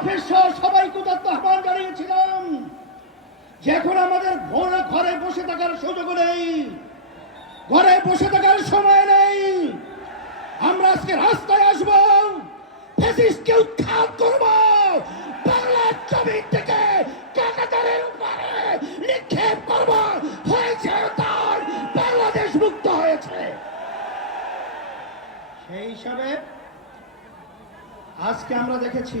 Office সহ সবাইকে উদাত্ত আহ্বান জানিয়েছিলাম যে এখন আমাদের ঘরে ঘরে বসে থাকার সুযোগ নেই। ঘরে বসে থাকার সময় নেই। আমরা আজকে রাস্তায় আসব। ফ্যাসিস্টকে উৎখাত করব। বাংলার জমিন থেকে কাকাতারের উপরে নিক্ষেপ করব। হয়েছে তার। বাংলাদেশ মুক্ত হয়েছে। সেই হিসাবে আজকে আমরা দেখেছি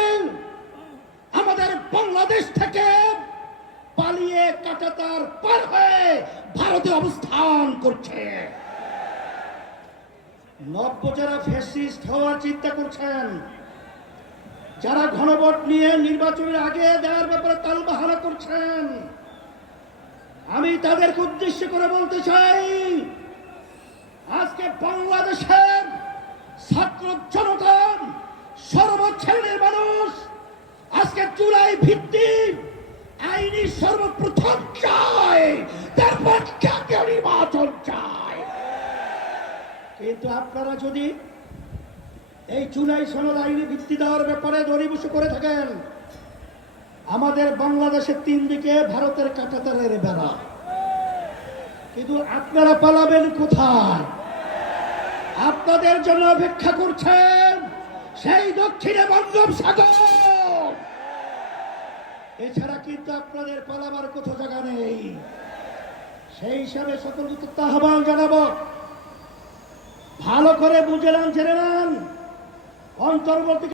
বাংলাদেশ থেকে পালিয়ে কাটাতার পার হয়ে ভারতে অবস্থান করছে। নব্য যারা ফ্যাসিস্ট হওয়ার চিন্তা করছেন, যারা ঘনভোট নিয়ে নির্বাচনের আগে দেওয়ার ব্যাপারে তালবাহানা করছেন, আমি তাদেরকে উদ্দেশ্য করে বলতে চাই, আজকে বাংলাদেশের ছাত্র জনতা সর্বশ্রেণীর মানুষ আজকে জুলাই ভিত্তিক আইনি সর্বপ্রথম চায় তারপর জাতীয় নির্বাচন চায় কিন্তু আপনারা যদি এই জুলাই সনদ আইনি ভিত্তি দেওয়ার ব্যাপারে দরিবসু করে থাকেন, আমাদের বাংলাদেশের তিন দিকে ভারতের কাটাতারের বেড়া। কিন্তু আপনারা পালাবেন কোথায়? আপনাদের জন্য অপেক্ষা করছেন সেই দক্ষিণে বঙ্গোপসাগর। এছাড়া কিন্তু আপনাদের পালাবার কোথাও জায়গা নেই। সেই হিসাবে সকল আহ্বান জানাব। ভালো করে বুঝে নেন, জেনে নেন। অন্তর্বর্তী